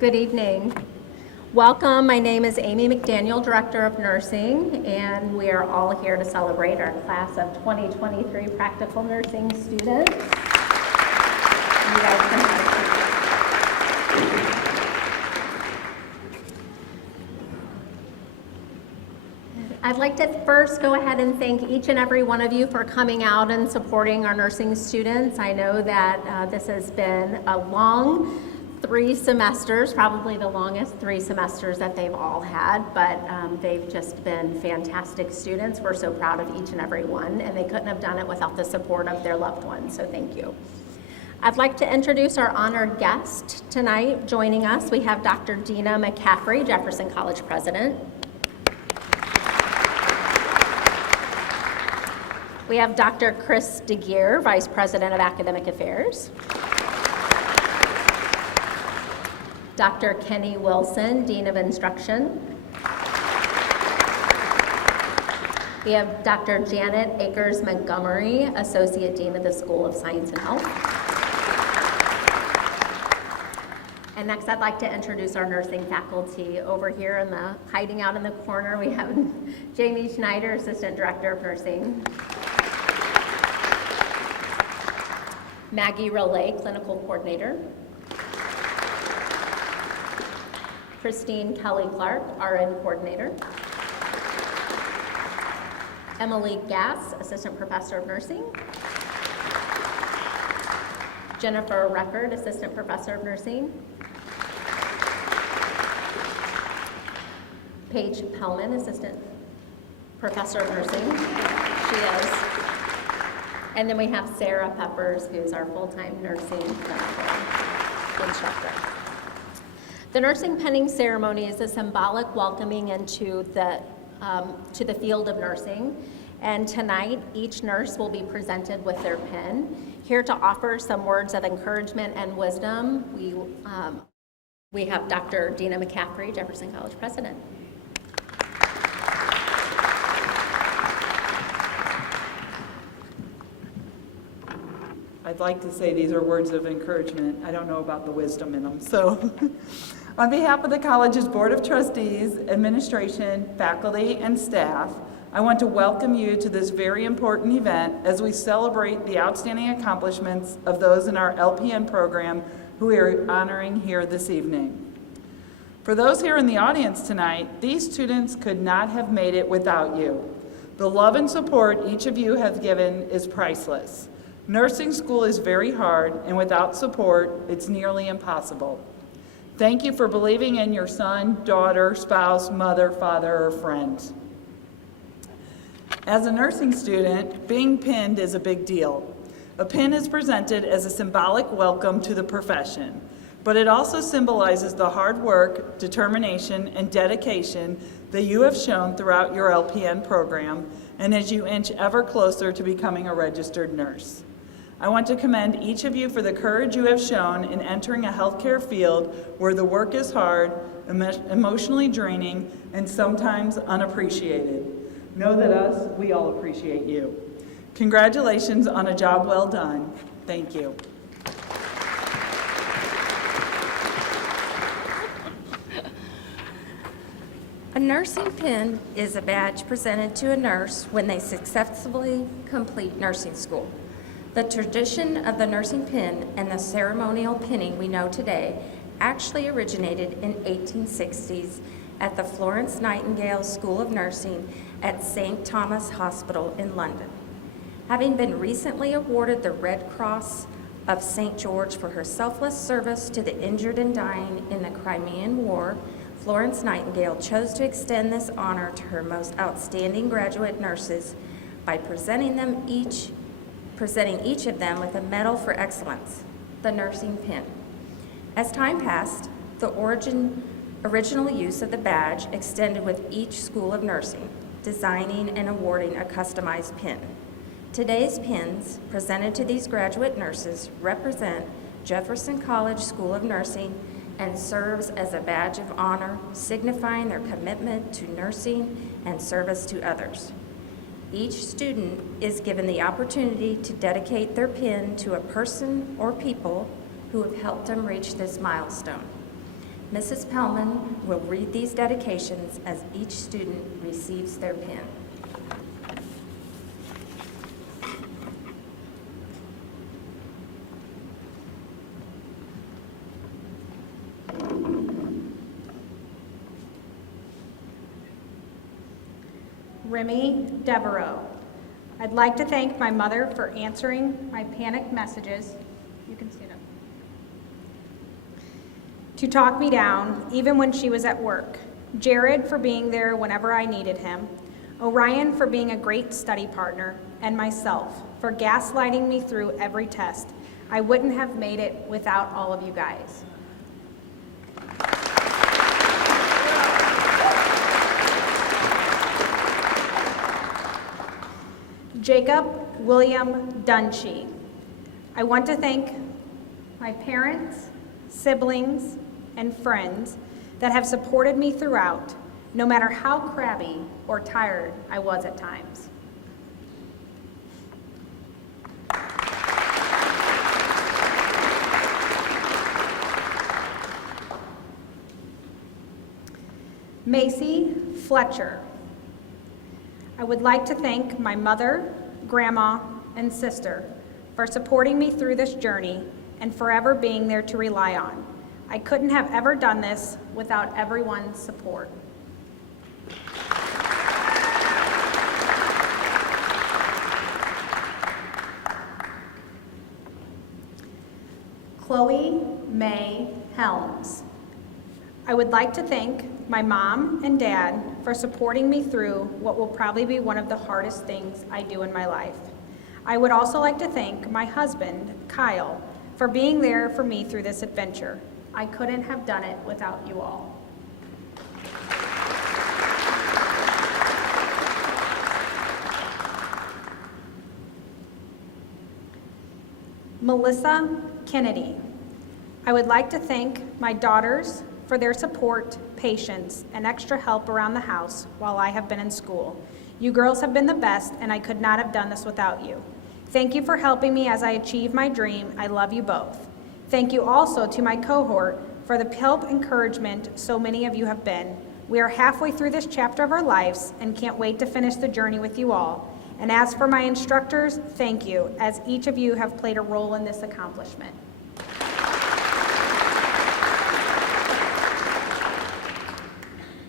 Good evening. Welcome. My name is Amy McDaniel, Director of Nursing, and we are all here to celebrate our class of 2023 practical nursing students. You guys can have a seat. I'd like to first go ahead and thank each and every one of you for coming out and supporting our nursing students. I know that this has been a long 3 semesters, probably the longest 3 semesters that they've all had, but they've just been fantastic students. We're so proud of each and every one, and they couldn't have done it without the support of their loved ones, so thank you. I'd like to introduce our honored guest tonight. Joining us, we have Dr. Dina McCaffrey, Jefferson College President. We have Dr. Chris DeGeer, Vice President of Academic Affairs. Dr. Kenny Wilson, Dean of Instruction. We have Dr. Janet Akers Montgomery, Associate Dean of the School of Science and Health. And next I'd like to introduce our nursing faculty. Over here hiding out in the corner, we have Jamie Schneider, Assistant Director of Nursing. Maggie Relay, Clinical Coordinator. Christine Kelly-Clark, RN Coordinator. Emily Gass, Assistant Professor of Nursing. Jennifer Record, Assistant Professor of Nursing. Paige Pellman, Assistant Professor of Nursing. She is. And then we have Sarah Peppers, who's our full-time nursing instructor. The nursing penning ceremony is a symbolic welcoming into to the field of nursing. And tonight, each nurse will be presented with their pen. Here to offer some words of encouragement and wisdom, we have Dr. Dina McCaffrey, Jefferson College President. I'd like to say these are words of encouragement. I don't know about the wisdom in them. So on behalf of the college's Board of Trustees, administration, faculty, and staff, I want to welcome you to this very important event as we celebrate the outstanding accomplishments of those in our LPN program who we are honoring here this evening. For those here in the audience tonight, these students could not have made it without you. The love and support each of you have given is priceless. Nursing school is very hard, and without support, it's nearly impossible. Thank you for believing in your son, daughter, spouse, mother, father, or friend. As a nursing student, being pinned is a big deal. A pin is presented as a symbolic welcome to the profession, but it also symbolizes the hard work, determination, and dedication that you have shown throughout your LPN program and as you inch ever closer to becoming a registered nurse. I want to commend each of you for the courage you have shown in entering a healthcare field where the work is hard, emotionally draining, and sometimes unappreciated. Know that we all appreciate you. Congratulations on a job well done. Thank you. A nursing pin is a badge presented to a nurse when they successfully complete nursing school. The tradition of the nursing pin and the ceremonial pinning we know today actually originated in 1860s at the Florence Nightingale School of Nursing at St. Thomas Hospital in London. Having been recently awarded the Red Cross of St. George for her selfless service to the injured and dying in the Crimean War, Florence Nightingale chose to extend this honor to her most outstanding graduate nurses by presenting each of them with a medal for excellence, the nursing pin. As time passed, the original use of the badge extended with each school of nursing, designing and awarding a customized pin. Today's pins, presented to these graduate nurses, represent Jefferson College School of Nursing and serves as a badge of honor, signifying their commitment to nursing and service to others. Each student is given the opportunity to dedicate their pin to a person or people who have helped them reach this milestone. Mrs. Pellman will read these dedications as each student receives their pin. Remy Devereaux. I'd like to thank my mother for answering my panicked messages. You can see them. To talk me down, even when she was at work. Jared for being there whenever I needed him. Orion for being a great study partner. And myself for gaslighting me through every test. I wouldn't have made it without all of you guys. Jacob William Dunshee. I want to thank my parents, siblings, and friends that have supported me throughout, no matter how crabby or tired I was at times. Macy Fletcher. I would like to thank my mother, grandma, and sister for supporting me through this journey and forever being there to rely on. I couldn't have ever done this without everyone's support. Chloe May Helms. I would like to thank my mom and dad for supporting me through what will probably be one of the hardest things I do in my life. I would also like to thank my husband, Kyle, for being there for me through this adventure. I couldn't have done it without you all. Melissa Kennedy. I would like to thank my daughters for their support, patience, and extra help around the house while I have been in school. You girls have been the best, and I could not have done this without you. Thank you for helping me as I achieve my dream. I love you both. Thank you also to my cohort for the help and encouragement so many of you have been. We are halfway through this chapter of our lives and can't wait to finish the journey with you all. And as for my instructors, thank you, as each of you have played a role in this accomplishment.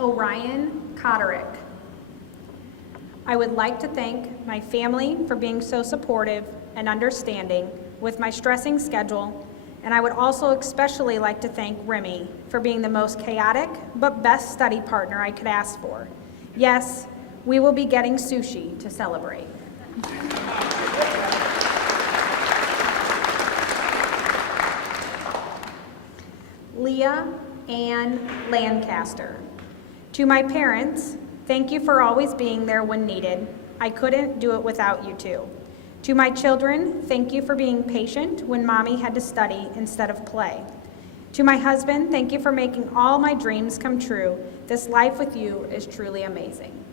Orion Cotterick. I would like to thank my family for being so supportive and understanding with my stressing schedule, and I would also especially like to thank Remy for being the most chaotic but best study partner I could ask for. Yes, we will be getting sushi to celebrate. Leah Ann Lancaster. To my parents, thank you for always being there when needed. I couldn't do it without you two. To my children, thank you for being patient when mommy had to study instead of play. To my husband, thank you for making all my dreams come true. This life with you is truly amazing.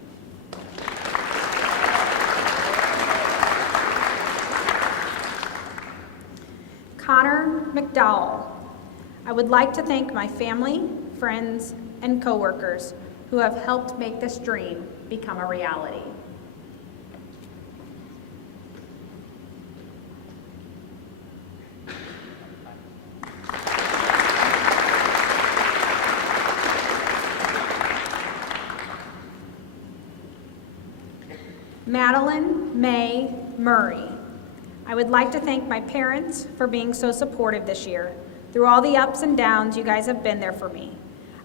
Connor McDowell. I would like to thank my family, friends, and coworkers who have helped make this dream become a reality. Madeline May Murray. I would like to thank my parents for being so supportive this year. Through all the ups and downs, you guys have been there for me.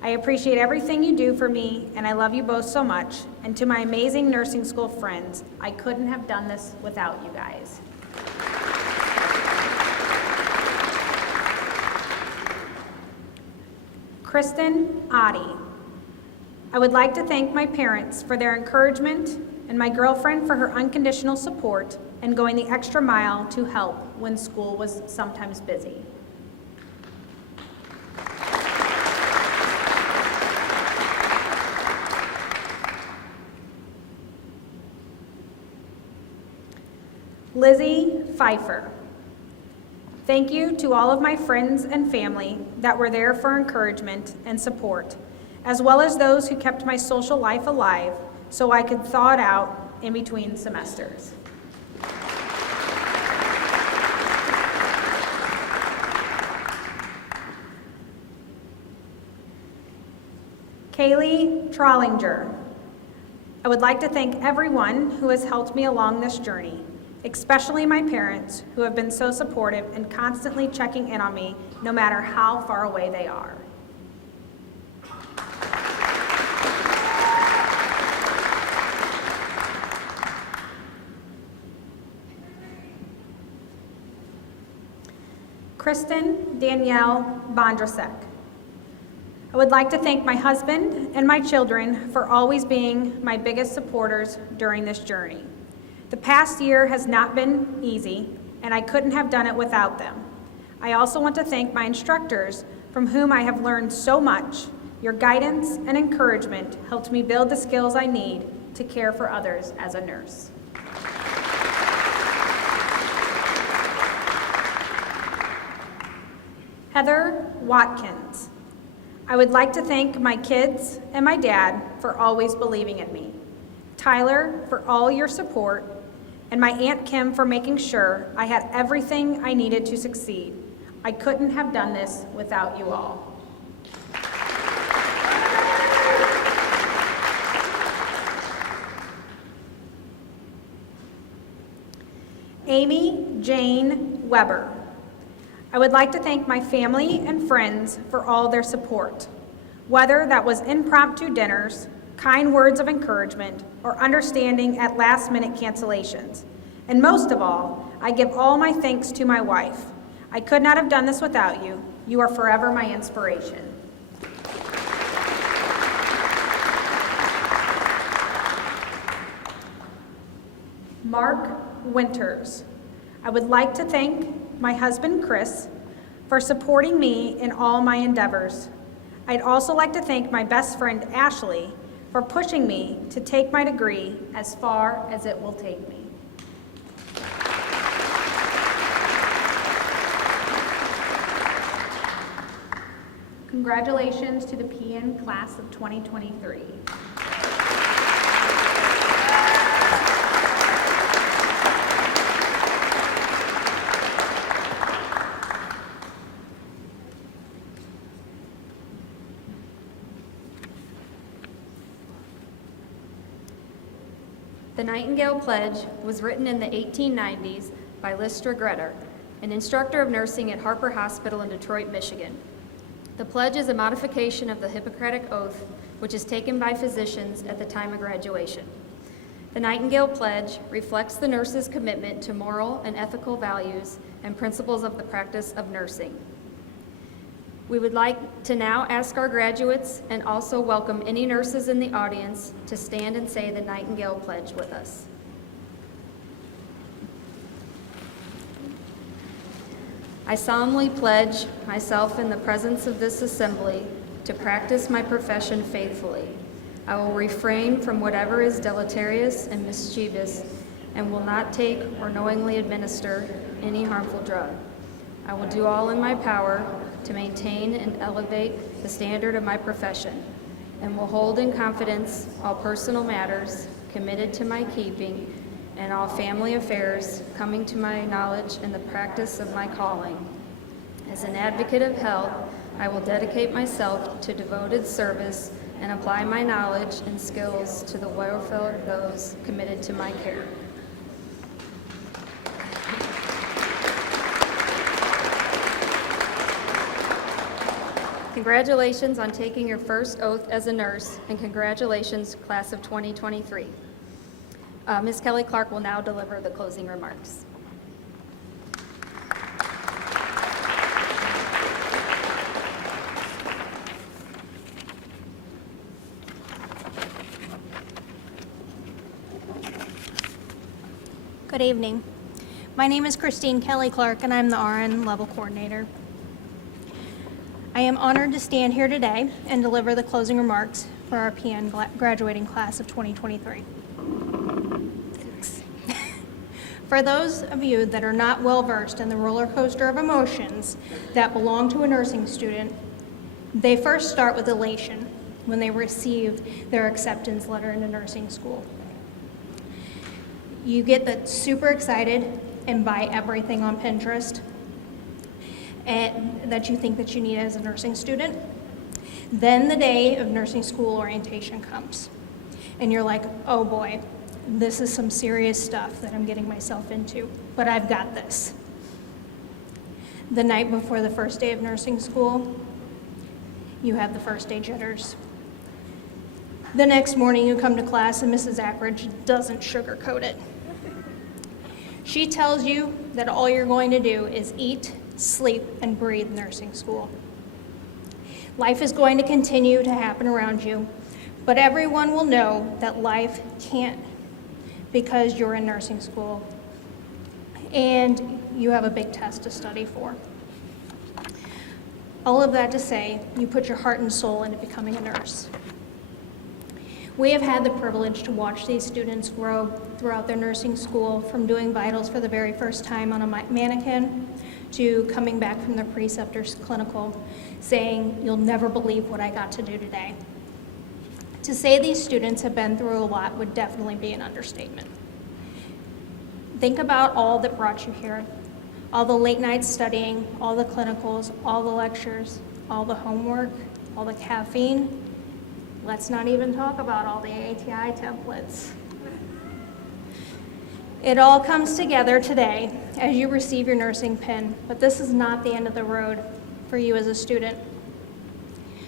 I appreciate everything you do for me, and I love you both so much. And to my amazing nursing school friends, I couldn't have done this without you guys. Kristen Oddie. I would like to thank my parents for their encouragement and my girlfriend for her unconditional support and going the extra mile to help when school was sometimes busy. Lizzie Pfeiffer. Thank you to all of my friends and family that were there for encouragement and support, as well as those who kept my social life alive so I could thaw it out in between semesters. Kaylee Trollinger. I would like to thank everyone who has helped me along this journey, especially my parents who have been so supportive and constantly checking in on me no matter how far away they are. Kristen Danielle Bondrasek. I would like to thank my husband and my children for always being my biggest supporters during this journey. The past year has not been easy, and I couldn't have done it without them. I also want to thank my instructors, from whom I have learned so much. Your guidance and encouragement helped me build the skills I need to care for others as a nurse. Heather Watkins. I would like to thank my kids and my dad for always believing in me, Tyler for all your support, and my Aunt Kim for making sure I had everything I needed to succeed. I couldn't have done this without you all. Amy Jane Weber. I would like to thank my family and friends for all their support, whether that was impromptu dinners, kind words of encouragement, or understanding at last-minute cancellations. And most of all, I give all my thanks to my wife. I could not have done this without you. You are forever my inspiration. Mark Winters. I would like to thank my husband, Chris, for supporting me in all my endeavors. I'd also like to thank my best friend, Ashley, for pushing me to take my degree as far as it will take me. Congratulations to the PN class of 2023. The Nightingale Pledge was written in the 1890s by Lystra Gretter, an instructor of nursing at Harper Hospital in Detroit, Michigan. The pledge is a modification of the Hippocratic Oath, which is taken by physicians at the time of graduation. The Nightingale Pledge reflects the nurse's commitment to moral and ethical values and principles of the practice of nursing. We would like to now ask our graduates and also welcome any nurses in the audience to stand and say the Nightingale Pledge with us. I solemnly pledge myself in the presence of this assembly to practice my profession faithfully. I will refrain from whatever is deleterious and mischievous and will not take or knowingly administer any harmful drug. I will do all in my power to maintain and elevate the standard of my profession, and will hold in confidence all personal matters committed to my keeping and all family affairs coming to my knowledge in the practice of my calling. As an advocate of health, I will dedicate myself to devoted service and apply my knowledge and skills to the welfare of those committed to my care. Congratulations on taking your first oath as a nurse, and congratulations, class of 2023. Ms. Kelly Clark will now deliver the closing remarks. Good evening. My name is Christine Kelly Clark, and I'm the RN Level Coordinator. I am honored to stand here today and deliver the closing remarks for our PN graduating class of 2023. Thanks. For those of you that are not well-versed in the roller coaster of emotions that belong to a nursing student, they first start with elation when they receive their acceptance letter into nursing school. You get that super excited and buy everything on Pinterest and that you think that you need as a nursing student. Then the day of nursing school orientation comes, and you're like, oh boy, this is some serious stuff that I'm getting myself into, but I've got this. The night before the first day of nursing school, you have the first day jitters. The next morning you come to class and Mrs. Ackridge doesn't sugarcoat it. She tells you that all you're going to do is eat, sleep, and breathe nursing school. Life is going to continue to happen around you, but everyone will know that life can't because you're in nursing school and you have a big test to study for. All of that to say, you put your heart and soul into becoming a nurse. We have had the privilege to watch these students grow throughout their nursing school, from doing vitals for the very first time on a mannequin to coming back from their preceptor's clinical saying, "You'll never believe what I got to do today." To say these students have been through a lot would definitely be an understatement. Think about all that brought you here. All the late nights studying, all the clinicals, all the lectures, all the homework, all the caffeine. Let's not even talk about all the ATI templates. It all comes together today as you receive your nursing pin, but this is not the end of the road for you as a student.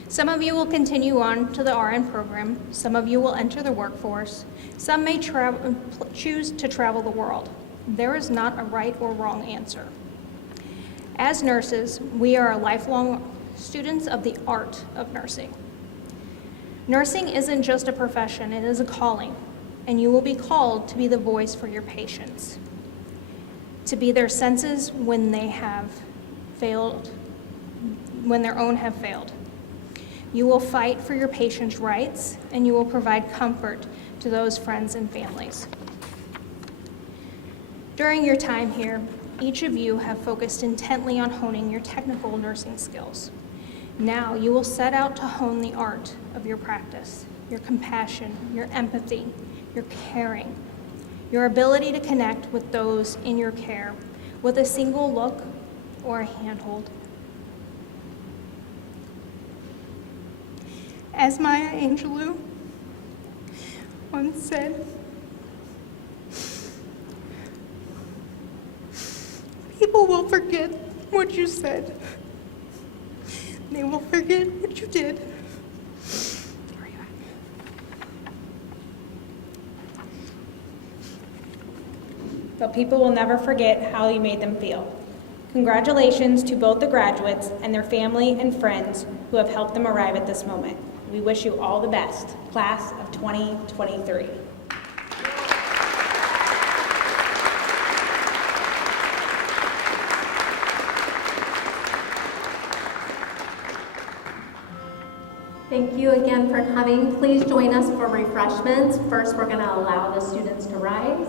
Some of you will continue on to the RN program. Some of you will enter the workforce. Some may choose to travel the world. There is not a right or wrong answer. As nurses, we are lifelong students of the art of nursing. Nursing isn't just a profession, it is a calling, and you will be called to be the voice for your patients, to be their senses when they have failed, when their own have failed. You will fight for your patients' rights, and you will provide comfort to those friends and families. During your time here, each of you have focused intently on honing your technical nursing skills. Now you will set out to hone the art of your practice, your compassion, your empathy, your caring, your ability to connect with those in your care with a single look or a handhold. As Maya Angelou once said, "People will forget what you said. They will forget what you did." But people will never forget how you made them feel. Congratulations to both the graduates and their family and friends who have helped them arrive at this moment. We wish you all the best, class of 2023. Thank you again for coming. Please join us for refreshments. First, we're going to allow the students to rise,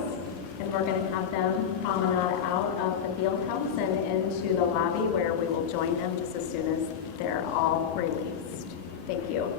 and we're going to have them promenade out of the field house and into the lobby, where we will join them just as soon as they're all released. Thank you.